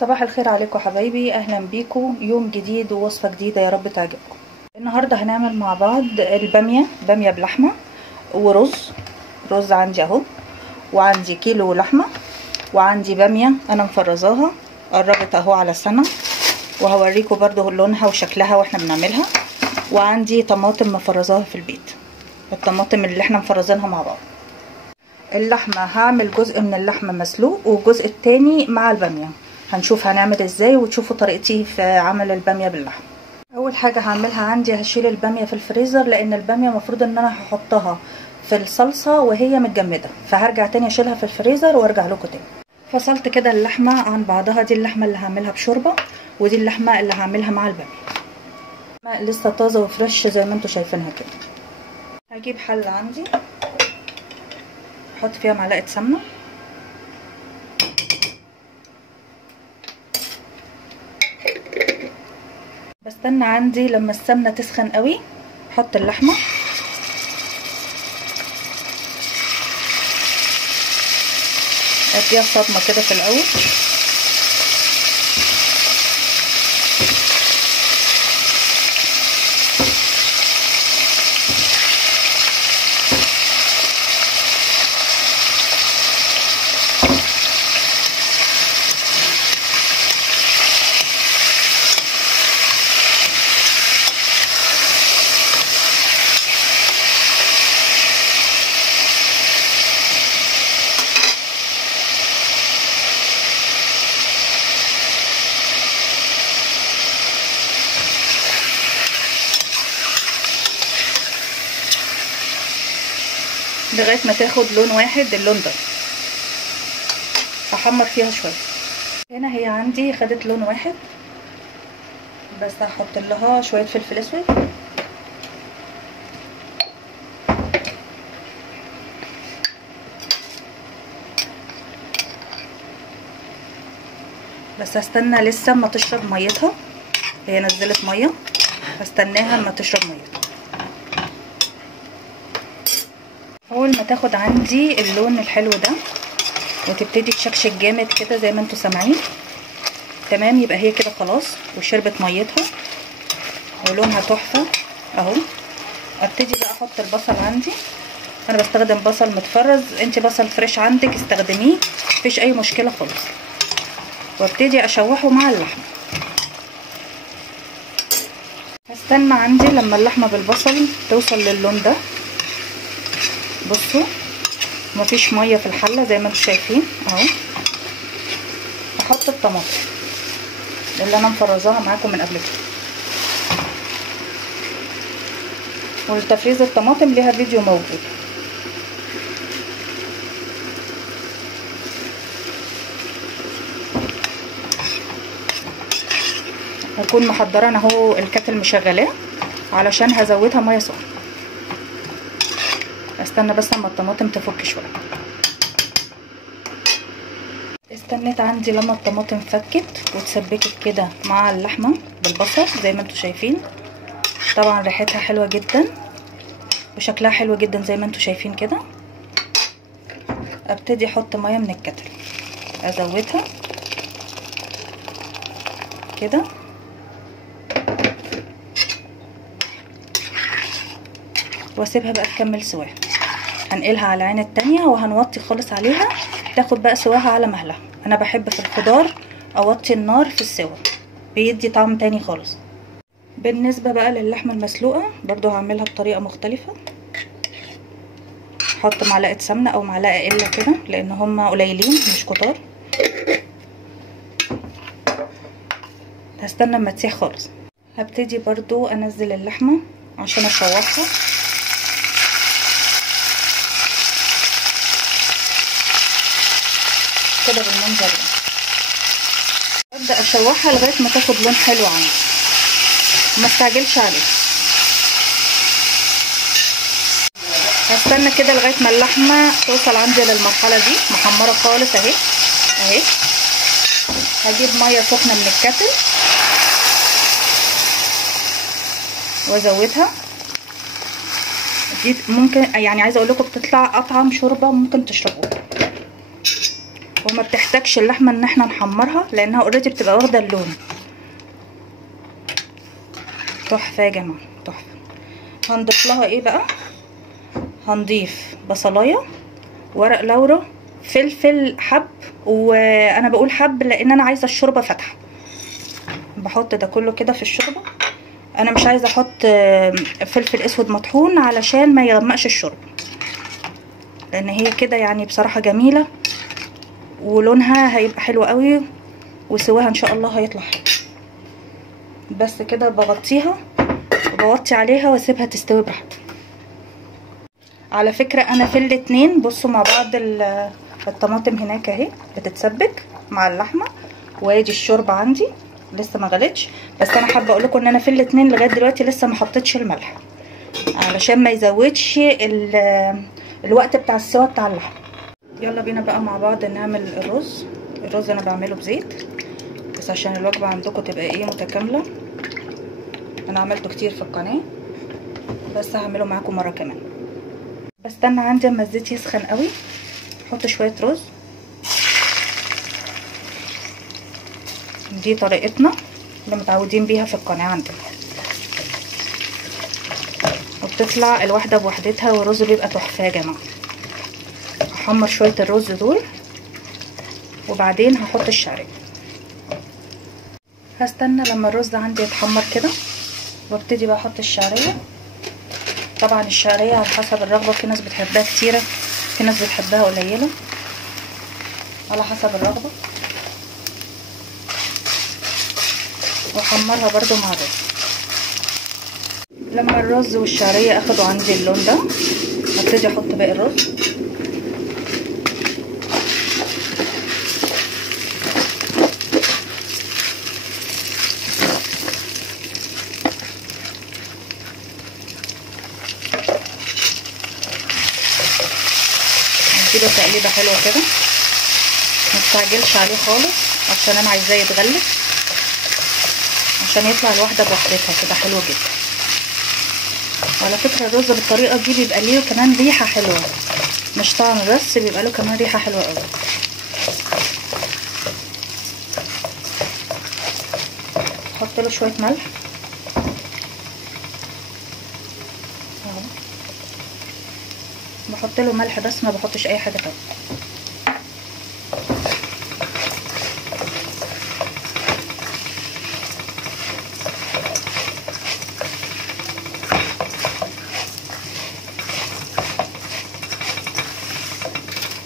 صباح الخير عليكم حبايبي، اهلا بيكم يوم جديد ووصفه جديده يا رب تعجبكم. النهارده هنعمل مع بعض باميه بلحمه ورز عندي اهو، وعندي كيلو لحمه، وعندي باميه انا مفرزاها قربت اهو على سنه، وهوريكم برضو لونها وشكلها واحنا بنعملها. وعندي طماطم مفرزاها في البيت، الطماطم اللي احنا مفرزينها مع بعض. اللحمه هعمل جزء من اللحمه مسلوق والجزء التاني مع الباميه، هنشوف هنعمل ازاي وتشوفوا طريقتي في عمل الباميه باللحمه. اول حاجه هعملها عندي هشيل الباميه في الفريزر، لان الباميه مفروض ان انا هحطها في الصلصه وهي متجمده، فهرجع تاني اشيلها في الفريزر وارجع لكم تاني. فصلت كده اللحمه عن بعضها، دي اللحمه اللي هعملها بشوربه ودي اللحمه اللي هعملها مع الباميه، لسه طازه وفريش زي ما انتم شايفينها كده. هجيب حله عندي احط فيها معلقه سمنه، بستنى عندي لما السمنه تسخن قوي احط اللحمه، اديها صدمه كده في الاول، لغايه ما تاخد لون واحد، اللون ده هحمر فيها شويه. هنا هي عندي خدت لون واحد، بس هحط لها شويه فلفل اسود، بس هستنى لسه اما تشرب ميتها، هي نزلت ميه هستناها اما تشرب ميتها. اول ما تاخد عندي اللون الحلو ده وتبتدي تشكشك جامد كده زي ما انتوا سامعين تمام، يبقى هي كده خلاص وشربت ميتها ولونها تحفه اهو. ابتدي بقى احط البصل عندي، انا بستخدم بصل متفرز، انت بصل فريش عندك استخدميه مفيش اي مشكله خالص، وابتدي اشوحه مع اللحمه. هستنى عندي لما اللحمه بالبصل توصل للون ده، بصوا مفيش ميه في الحله زي ما انتم شايفين اهو. احط الطماطم اللي انا مفرزاها معاكم من قبل كده، والتفريز الطماطم ليها فيديو موجود. هكون محضره انا اهو الكتل مشغلاه علشان هزودها ميه سخنه. استنى بس اما الطماطم تفك شويه. استنيت عندي لما الطماطم فكت واتسبكت كده مع اللحمه بالبصل زي ما انتم شايفين، طبعا ريحتها حلوه جدا وشكلها حلو جدا زي ما انتم شايفين كده. ابتدي احط ميه من الكتل ازودها كده، واسيبها بقى تكمل سواها. هنقلها على العين التانية وهنوطي خالص عليها تاخد بقى سواها على مهلها. انا بحب في الخضار اوطي النار في السوا، بيدي طعم تاني خالص. بالنسبة بقى للحمة المسلوقة برضو هعملها بطريقة مختلفة. احط معلقة سمنة او معلقة الا كده لان هما قليلين مش كتار. هستنى اما تسيح خالص. هبتدي برضو انزل اللحمة عشان اشوحها كده بالمنظر ده. ابدا اشوحها لغايه ما تاخد لون حلو عندي، ما استعجلش عليه. هستنى كده لغايه ما اللحمه توصل عندي للمرحله دي محمره خالص اهي اهي. هجيب ميه سخنه من الكتل وازودها. دي ممكن يعني عايزه اقول لكم بتطلع اطعم شوربه ممكن تشربوها. وما بتحتاجش اللحمه ان احنا نحمرها لانها اوريدي بتبقى واخده اللون. تحفه يا جماعه تحفه. هنضيف لها ايه بقى؟ هنضيف بصلايه، ورق لورا، فلفل حب، وانا بقول حب لان انا عايزه الشوربه فاتحه. بحط ده كله كده في الشوربه. انا مش عايزه احط فلفل اسود مطحون علشان ما يغمقش الشوربه، لان هي كده يعني بصراحه جميله ولونها هيبقى حلو قوي وسواها ان شاء الله هيطلع حلو. بس كده بغطيها وبوطي عليها واسيبها تستوي براحتها. على فكره انا في الاتنين بصوا مع بعض الطماطم هناك اهي بتتسبك مع اللحمه، وادي الشوربه عندي لسه ما غلتش. بس انا حابه اقول لكم ان انا في الاتنين لغايه دلوقتي لسه ما حطيتش الملح علشان ما يزودش الوقت بتاع السوا بتاع اللحمه. يلا بينا بقى مع بعض نعمل الرز. الرز انا بعمله بزيت بس عشان الوجبه عندكم تبقى ايه متكامله. انا عملته كتير في القناه بس هعمله معاكم مره كمان. بستنى عندي اما الزيت يسخن قوي، احط شويه رز. دي طريقتنا اللي متعودين بيها في القناه عندنا، وبتطلع الواحده بوحدتها والرز بيبقى تحفه يا جماعه. هحمر شويه الرز دول وبعدين هحط الشعريه. هستنى لما الرز عندي يتحمر كده وابتدي بقى احط الشعريه. طبعا الشعريه على حسب الرغبه، في ناس بتحبها كتيره، في ناس بتحبها قليله، على حسب الرغبه. واحمرها برضو مع الرز. لما الرز والشعريه اخدوا عندي اللون ده هبتدي احط باقي الرز. نديله تقليبه حلوه كده، مستعجلش عليه خالص عشان انا عايزاه يتغلف عشان يطلع الواحده بوحدتها كده حلو جدا. وعلى فكره الرز بالطريقه دي بيبقى ليه كمان ريحه حلوه، مش طعم بس، بيبقى له كمان ريحه حلوه قوي. احط له شويه ملح اهو، بحط له ملح بس ما بحطش اي حاجه تانية.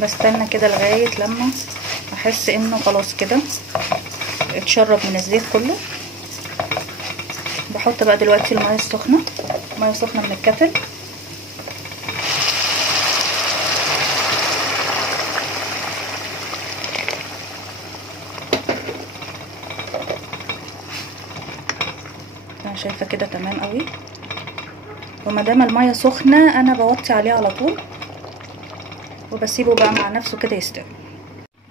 بستنى كده لغايه لما احس انه خلاص كده اتشرب من الزيت كله. بحط بقى دلوقتي الميه السخنه، ميه سخنه من الكتل. انا شايفه كده تمام قوي. وما دام الميه سخنه انا بوطي عليه على طول وبسيبه بقى مع نفسه كده يستوي.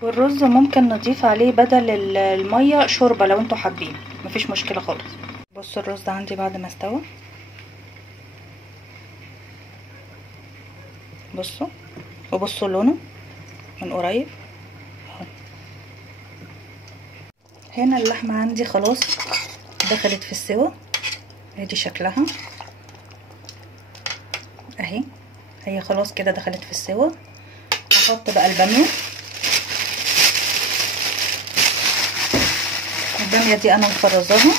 والرز ممكن نضيف عليه بدل الميه شوربه لو انتوا حابين، مفيش مشكله خالص. بصوا الرز عندي بعد ما استوى، بصوا وبصوا لونه من قريب اهو. هنا اللحمه عندي خلاص دخلت في السوا، ادي شكلها اهي، هي خلاص كده دخلت في السوا. هحط بقى الباميه. الباميه دي انا مفرزاها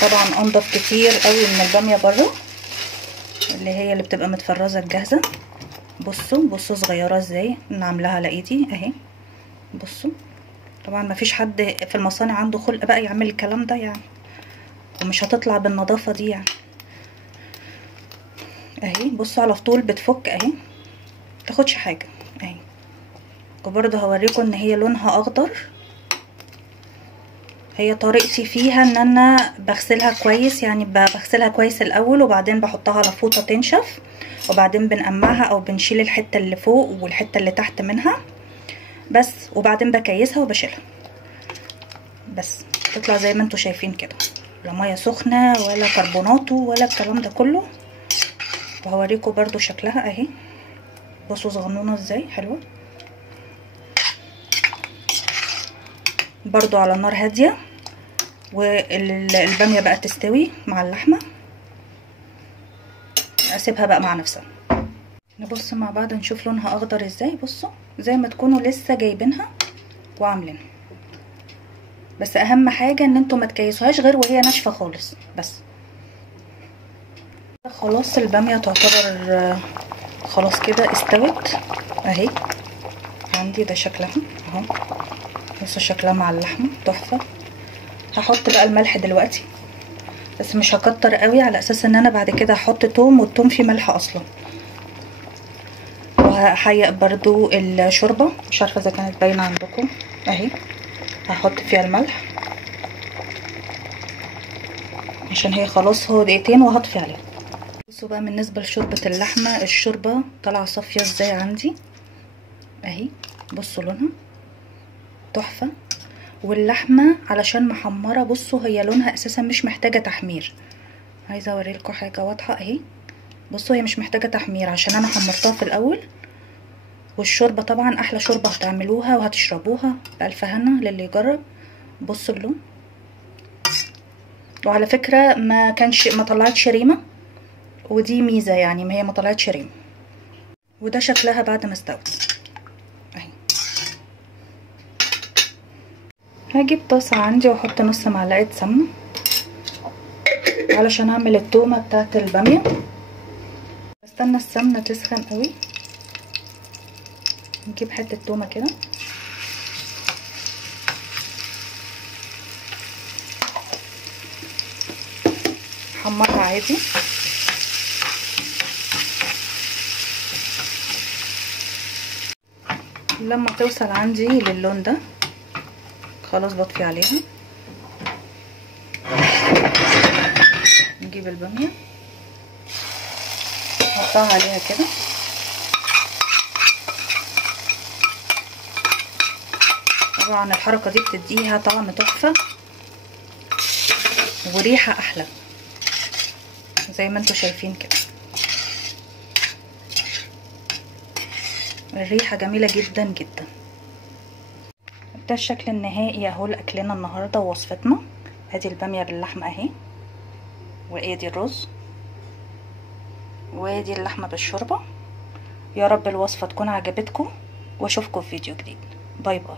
طبعا، انضف كتير قوي من الباميه بره اللي هي اللي بتبقى متفرزه الجاهزه. بصوا صغيره ازاي، انا عاملاها على ايدي اهي. بصوا طبعا مفيش حد في المصانع عنده خلق بقى يعمل الكلام ده يعني، ومش هتطلع بالنظافه دي يعني اهي. بصوا على طول بتفك اهي، متاخدش حاجه اهي. وبرضه هوريكم ان هي لونها اخضر. هي طريقتي فيها ان انا بغسلها كويس، يعني بغسلها كويس الاول وبعدين بحطها على فوطه تنشف وبعدين بنقمعها او بنشيل الحته اللي فوق والحته اللي تحت منها بس، وبعدين بكيسها وبشيلها بس تطلع زي ما انتوا شايفين كده، لا ميه سخنه ولا كربوناتو ولا الكلام ده كله. وهوريكم برضو شكلها اهي. بصوا صغنونه ازاي حلوه. برضو على نار هاديه، والباميه بقى تستوي مع اللحمه، اسيبها بقى مع نفسها. نبص مع بعض نشوف لونها اخضر ازاي. بصوا زي ما تكونوا لسه جايبينها وعاملينها، بس اهم حاجه ان انتوا ما تكيسوهاش غير وهي ناشفه خالص. بس خلاص الباميه تعتبر خلاص كده استوت اهي عندي. ده شكلها اهو، بصوا شكلها مع اللحمه تحفه. هحط بقى الملح دلوقتي، بس مش هكتر قوي على اساس ان انا بعد كده هحط توم، والتوم فيه ملح اصلا. وهحيق برضو الشوربه، مش عارفه اذا كانت باينه عندكم اهي. هحط فيها الملح عشان هي خلاص هو دقيقتين وهطفي عليها. بصوا بقى بالنسبه لشوربه اللحمه، الشوربه طالعه صافيه ازاي عندي اهي. بصوا لونها تحفه، واللحمه علشان محمره بصوا هي لونها اساسا مش محتاجه تحمير. عايزه اوريلكم حاجه واضحه اهي. بصوا هي مش محتاجه تحمير عشان انا حمرتها في الاول. والشوربه طبعا احلى شوربه هتعملوها وهتشربوها بألف هنا للي يجرب. بصوا اللون، وعلى فكره ما طلعتش ريمه، ودي ميزه يعني، ما هي ما طلعتش ريمه. وده شكلها بعد ما استوت اهي. هجيب طاسه عندي واحط نص معلقه سمنه علشان اعمل التومه بتاعت الباميه. استنى السمنه تسخن قوي. نجيب حته تومه كده حمرها عادي. لما توصل عندي للون ده خلاص بطفي عليها. نجيب الباميه نحطها عليها كده. طبعا الحركه دي بتديها طعم تحفه وريحه احلى زي ما انتوا شايفين كده. الريحه جميله جدا جدا. ده الشكل النهائي اهو لاكلنا النهارده ووصفتنا. ادي الباميه باللحمه اهي، وادي الرز، وادي اللحمه بالشوربه. يا رب الوصفه تكون عجبتكم، واشوفكم في فيديو جديد. باي باي.